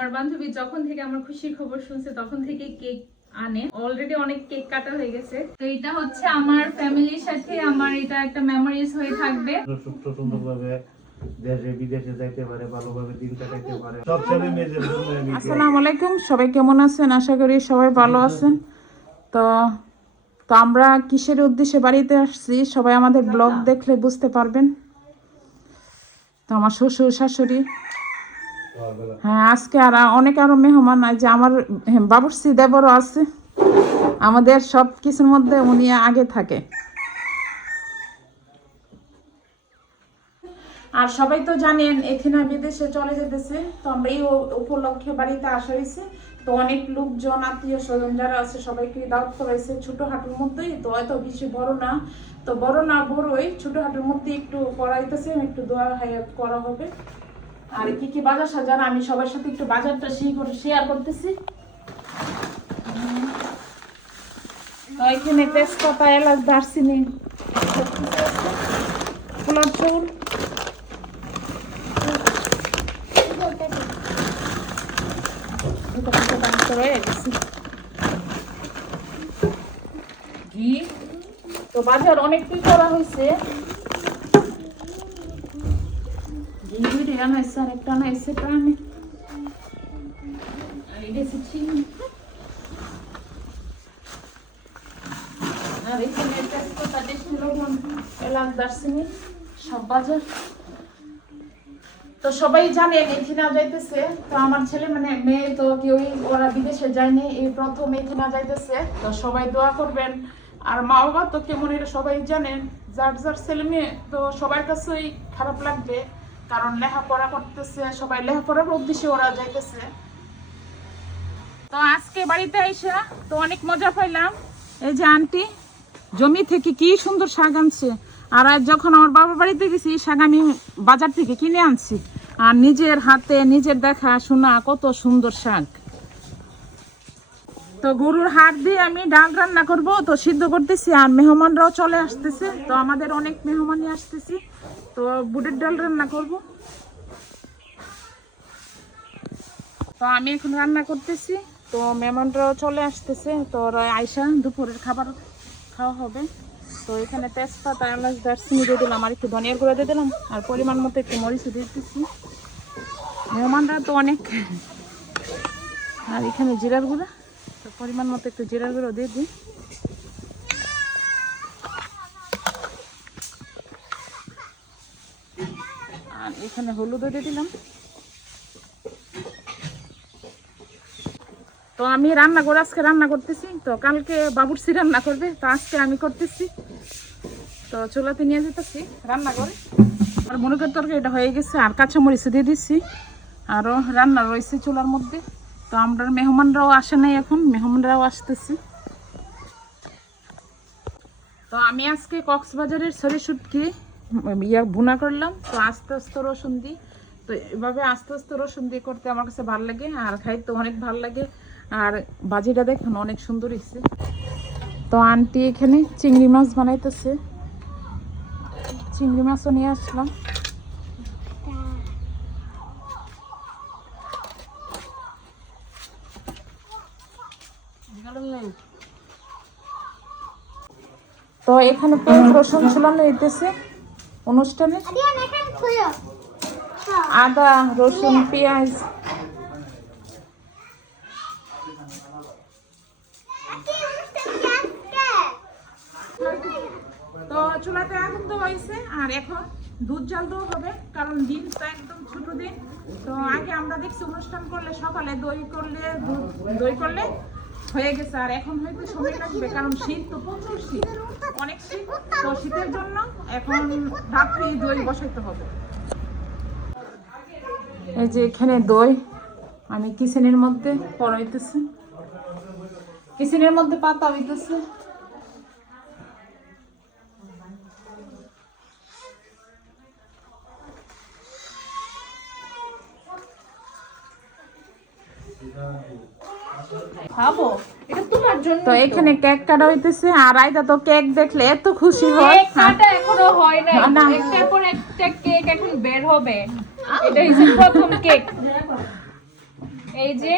আমার বান্ধবী যখন থেকে আমার খুশির খবর শুনছে তখন থেকে কেক আনে। অলরেডি অনেক কেক কাটা হয়ে গেছে। তো এটা হচ্ছে আমার ফ্যামিলির সাথে আমার এটা একটা মেমোরিজ হয়ে থাকবে। সুন্দরভাবে দেশে বিদেশে যাইতে পারে, ভালোভাবে দিন কাটাইতে পারে। সব ছেলে মেয়েদের জন্য আমি আসসালামু আলাইকুম, সবাই কেমন আছেন? আশা করি সবাই ভালো আছেন। তো তো আমরা কিসের উদ্দেশ্যে বাড়িতে আসছি সবাই আমাদের ব্লগ দেখলে বুঝতে পারবেন। তো আমার শ্বশুর শাশুড়ি, হ্যাঁ আজকে আরো মেহমান, যে আমার বাবুর্চি দেবরও আছে। আমাদের সব কিছুর মধ্যে উনি আগে থাকে। আর সবাই তো জানেন এখানে বিদেশে চলে যেতেছে, তো আমরা এই উপলক্ষে বাড়িতে আসা হয়েছে। তো অনেক লোকজন আত্মীয় স্বজন যারা আছে সবাইকে দাওয়াত করাইছে ছোটখাটোর মধ্যেই, তো এত বেশি বড় না, তো বড় না বড়ই ছোটখাটোর মধ্যে একটু করাইতেছে, একটু দোয়া হায়াত করা হবে। আর কি কি বাজার সাজার আমি সবার সাথে একটু বাজারটা শেয়ার করতেছি। তো এখানে তেজপাতা, এলাচ, দারচিনি, গোলাপ জল, ঘি, তো বাজার অনেকটাই করা হয়েছে। ঘি আনাইছে, আরেকটা আনাইছে প্রাণী, আর এটা হচ্ছে চিনি। আর এখানে তেজপাতা, দেশি লবণ, এলাচ, দারচিনি সব বাজার। তো সবাই জানেন এখানে যাইতেছে, তো আমার ছেলে মানে মেয়ে তো কেউই ওরা বিদেশে যায়নি, এই প্রথম এখানে যাইতেছে। তো সবাই দোয়া করবেন। আর মা বাবা তো কেমন এটা সবাই জানেন, যার যার ছেলে মেয়ে তো সবার কাছেই খারাপ লাগবে, কারণ লেখাপড়া করতেছে, সবাই লেখাপড়ার উদ্দেশ্যে ওরা যাইতেছে। তো আজকে বাড়িতে আইসা তো অনেক মজা পাইলাম। এই যে আন্টি জমি থেকে কি সুন্দর শাক আনছে, আর আজ যখন আমার বাবার বাড়িতে গেছি শাক আমি বাজার থেকে কিনে আনছি, আর নিজের হাতে নিজের দেখা শোনা কত সুন্দর শাক। তো গরুর হাড় দিয়ে আমি ডাল রান্না করব, তো সিদ্ধ করতেছি। আর মেহমানরাও চলে আসতেছে, তো আমাদের অনেক মেহমানই আসতেছি, তো বুটের ডাল রান্না করব। তো আমি এখন রান্না করতেছি, তো মেহমানরাও চলে আসতেছে, তো ওরা আইসা দুপুরের খাবার খাওয়া হবে। তো এখানে তেজপাতা, এলাচ, দারচিনি দিয়ে দিলাম, আর একটু ধনিয়ার গুঁড়ো দিয়ে দিলাম, আর পরিমাণ মতো একটু মরিচ দিয়ে দিচ্ছি। মেহমানরা তো অনেক। আর এখানে জিরার গুঁড়ো, তো পরিমাণ মতো একটু জিরার গুঁড়ো দিয়ে দিই। আর এখানে হলুদও দিয়ে দিলাম। তো আমি আজকে রান্না করতেছি, তো কালকে বাবুর্চি রান্না করবে, তো আজকে আমি করতেছি। তো চুলাতে নিয়ে যেতেছি রান্না করে। আর মনে করি তরকারি এটা হয়ে গেছে, আর কাঁচামরিচ দিয়ে দিচ্ছি, আরও রান্না রয়েছে চুলার মধ্যে। তো আমরা মেহমানরাও আসে নাই, এখন মেহমানরাও আসতেছি। তো আমি আজকে কক্সবাজারের সরিষুটকি ভুনা করলাম, তো আস্তে আস্তে রসুন দিই। তো এভাবে আস্তে আস্তে রসুন দিয়ে করতে আমার কাছে ভালো লাগে, আর খাইতে অনেক ভালো লাগে। আর বাজিটা দেখুন অনেক সুন্দর হয়েছে। তো আন্টি এখানে চিংড়ি মাছ বানাইতেছে, চিংড়ি মাছও নিয়ে আসলাম। তো এখানে পেঁয়াজ রসুন ঝুলানো হইতেছে অনুষ্ঠানে, আদা রসুন পেঁয়াজ। তো চুলাতে আগুন দেওয়া হয়েছে, আর এখন দুধ জাল দেওয়া হবে, কারণ দিনটা একদম ছোট দিন। তো আগে আমরা দেখছি অনুষ্ঠান করলে সকালে দই করলে হয়ে গেছে, আর এখন হয়তো সময় লাগবে, কারণ শীত তো প্রচুর শীত, অনেক শীত। তো শীতের জন্য এখন রাত্রে দই বসাইতে হবে। এই যে এখানে দই আমি কিচেনের মধ্যে পড়াইতেছি, কিচেনের মধ্যে পাতা হইতেছে। খাবো, এটা তোমার জন্য। তো এখানে কেক কাটা হইতেছে, আর আইদা তো কেক দেখলে এত খুশি হয়। কেক কাটা এখনো হয় নাই, একটার পর একটা কেক এখন বের হবে। এটা হচ্ছে প্রথম কেক। এই যে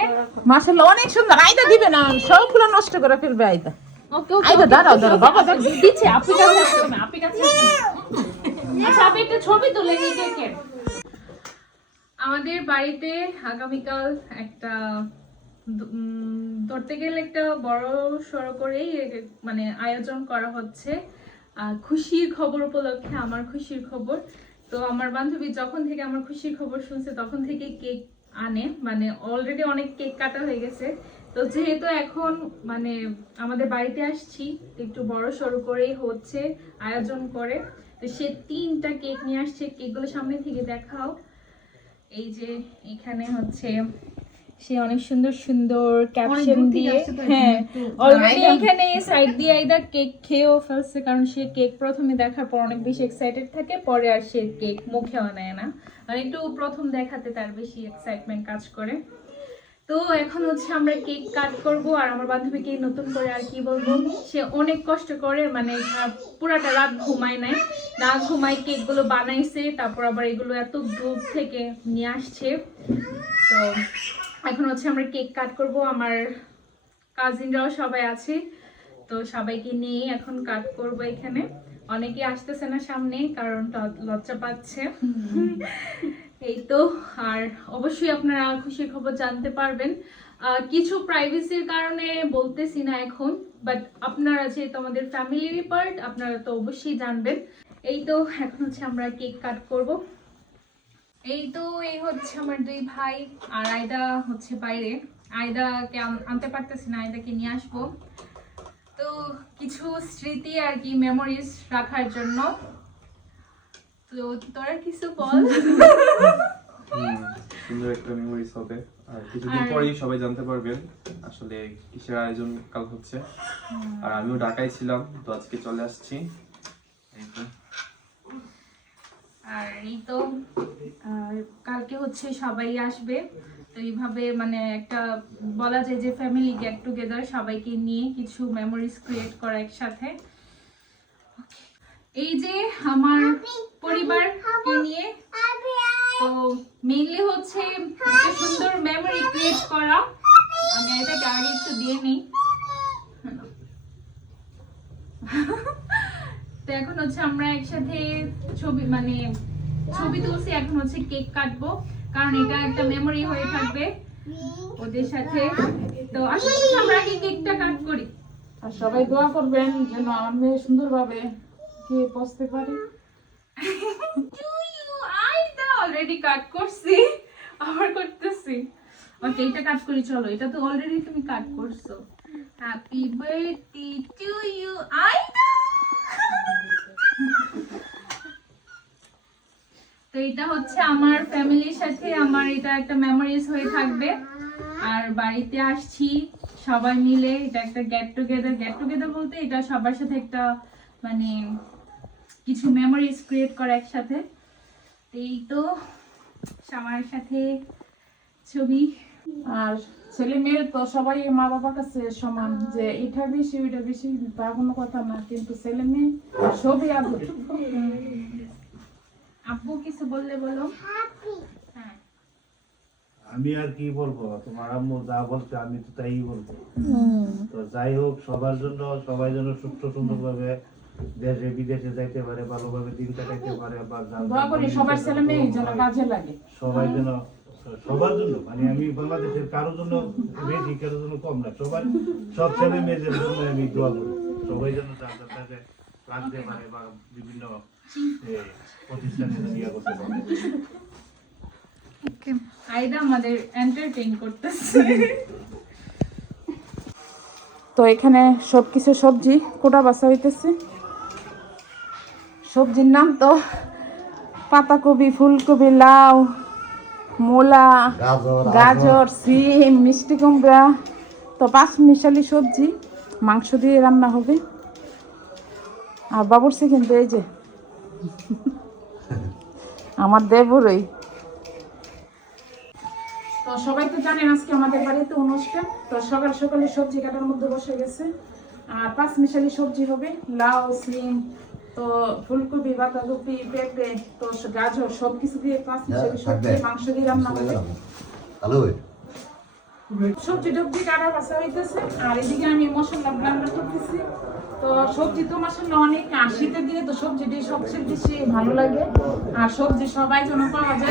মাশাআল্লাহ অনেক সুন্দর। আইদা দিবে না, সবগুলো নষ্ট করে ফেলবে আইদা। ওকে আইদা দাঁড়াও দাঁড়াও বাবা দিচ্ছে আপনি কাছে আসবে না, আপনি কাছে আসবে না। আচ্ছা আপনি একটা ছবি তুলে নিয়ে কেকের। আমাদের বাড়িতে আগামীকাল একটা ধরতে গেলে একটা বড় সড়ো করেই মানে আয়োজন করা হচ্ছে খুশির খবর উপলক্ষে। আমার খুশির খবর তো আমার বান্ধবী যখন থেকে আমার খুশির খবর শুনছে তখন থেকে কেক আনে, মানে অলরেডি অনেক কেক কাটা হয়ে গেছে। তো যেহেতু এখন মানে আমাদের বাড়িতে আসছি একটু বড় সড়ো করেই হচ্ছে আয়োজন করে, তো সে 3টা কেক নিয়ে আসছে। কেকগুলো সামনে থেকে দেখাও। এই যে এখানে হচ্ছে সে অনেক সুন্দর সুন্দর ক্যাপশন দিয়ে, হ্যাঁ অলরেডি এখানে সাইড দিয়ে আইদা কেক খেয়েও ফেলছে, কারণ সে কেক প্রথমে দেখার পর অনেক বেশি এক্সাইটেড থাকে, পরে আর সে কেক মুখেও নেয় না, আর একটু প্রথম দেখাতে তার বেশি এক্সাইটমেন্ট কাজ করে। তো এখন হচ্ছে আমরা কেক কাট করব। আর আমার বান্ধবীকে নতুন করে আর কি বলবো, সে অনেক কষ্ট করে, মানে পুরাটা রাত ঘুমায় নাই, না ঘুমায় কেকগুলো বানাইছে, তারপর আবার এগুলো এত দূর থেকে নিয়ে আসছে। তো এখন হচ্ছে আমরা কেক কাট করব। আমার কাজিনরাও সবাই আছে, তো সবাইকে নিয়ে এখন কাট করব। এখানে অনেকে আসতেছে না সামনে, কারণ লজ্জা পাচ্ছে। এই তো। আর অবশ্যই আপনারা খুশির খবর জানতে পারবেন, কিছু প্রাইভেসির কারণে বলতেছি না এখন, বাট আপনারা যেহেতু আমাদের ফ্যামিলির পার্ট, আপনারা তো অবশ্যই জানবেন। এই তো এখন হচ্ছে আমরা কেক কাট করব। এই তো এই হচ্ছে আমার 2 ভাই, আর আয়দা হচ্ছে বাইরে। আয়দাকে আনতে পারতেছি না, আয়দাকে নিয়ে আসবো। তো কিছু স্মৃতি আর কি, মেমোরিজ রাখার জন্য। তো তোরা কিছু বল। সুন্দর একটা মেমোরিজ হবে, আর কিছুদিন পরেই সবাই জানতে পারবেন আসলে কিসের আয়োজন কাল হচ্ছে। আর আমিও ঢাকায় ছিলাম, তো আজকে চলে আসছি। এই তো। আর এই তো কালকে হচ্ছে সবাই আসবে, তো এইভাবে মানে একটা বলা যায় যে ফ্যামিলি গেট টুগেদার, সবাইকে নিয়ে কিছু মেমোরিজ ক্রিয়েট করা একসাথে। এই যে আমার পরিবারকে নিয়ে, তো মেইনলি হচ্ছে একটা সুন্দর মেমোরি ক্রিয়েট করা। আমি এটাকে আগে একটু দিয়ে নিই। তো এখন হচ্ছে আমরা একসাথে ছবি তুলছি, এখন হচ্ছে কেক কাটবো, কারণ এটা একটা মেমোরি হয়ে থাকবে ওদের সাথে। তো আসলে আমরা আগে কেকটা কাট করি। আর সবাই দোয়া করবেন যেন আমার মেয়ে সুন্দরভাবে খেয়ে বসতে পারে। আইটা অলরেডি কাট করছি, আবার করতেছি। ওকে এটা কাট করি, চলো। এটা তো অলরেডি তুমি কাট করছো। হ্যাপি বার্থডে টু ইউ আইটা। তো এটা হচ্ছে আমার ফ্যামিলির সাথে আমার এটা একটা মেমোরিজ হয়ে থাকবে। আর বাড়িতে আসছি সবাই মিলে, এটা একটা গেট টুগেদার বলতে এটা সবার সাথে একটা মানে কিছু মেমোরিজ ক্রিয়েট করা একসাথে। এই তো সবার সাথে ছবি। আর ছেলে মেয়ে তো সবাই মা বাবার কাছে সমান, যে এটা বেশি ওইটা বেশি তা কোনো কথা না, কিন্তু ছেলে মেয়ে সবই আদর। আব্বু কিছু বললে বলো। হ্যাঁ আমি আর কি বলবো, তোমার আম্মু যা বলছে আমি তো তাই বলবো। তো যাই হোক, সবার জন্য সবাই যেন সুস্থ সুন্দর ভাবে দেশে বিদেশে যাইতে পারে, ভালোভাবে দিন কাটাইতে পারে, বা দোয়া করি সবার ছেলে মেয়ে যেন কাজে লাগে। সবাই যেন, সবার জন্য মানে আমি বাংলাদেশের কারোর জন্য বেশি কারোর জন্য কম না, সবার সব ছেলে মেয়েদের জন্য আমি দোয়া করি। সবাই যেন তাদের কাছে রাখতে পারে বা বিভিন্ন প্রতিষ্ঠানে ইয়া করতে পারে। আইদা আমাদের এন্টারটেইন করতেছে। তো এখানে সবকিছু সবজি কোটা বাছা হইতেছে। সবজির নাম তো পাতাকপি, ফুলকপি, লাউ, মূলা, গাজর, সিম, মিষ্টি কুমড়া। তো 5 মিশালি সবজি, মাংস দিয়ে রান্না হবে। আর বাবুরছি কিন্তু এই যে আমার দেবরই। তো সবাই তো জানেন আজকে আমাদের বাড়িতে অনুষ্ঠান। তো সকাল সকালে সবজি কাটার মধ্যে বসে গেছে। আর 5 মিশালি সবজি হবে, লাউ, সিম, তো ফুলকপি, বাঁধাকপি, পেঁপে, তো গাজর সবকিছু দিয়ে 5 মিশালি সবজি মাংস দিয়ে রান্না হবে। সবজি টবজি কাটা বাছা হইতেছে আর এদিকে আমি মশলা ব্লেন্ডার করতেছি। তো সবজি তো মাসাল্লাহ অনেক, আর শীতের দিনে তো সবজিটাই সবচেয়ে বেশি ভালো লাগে, আর সবজি সবাই যেন পাওয়া যায়।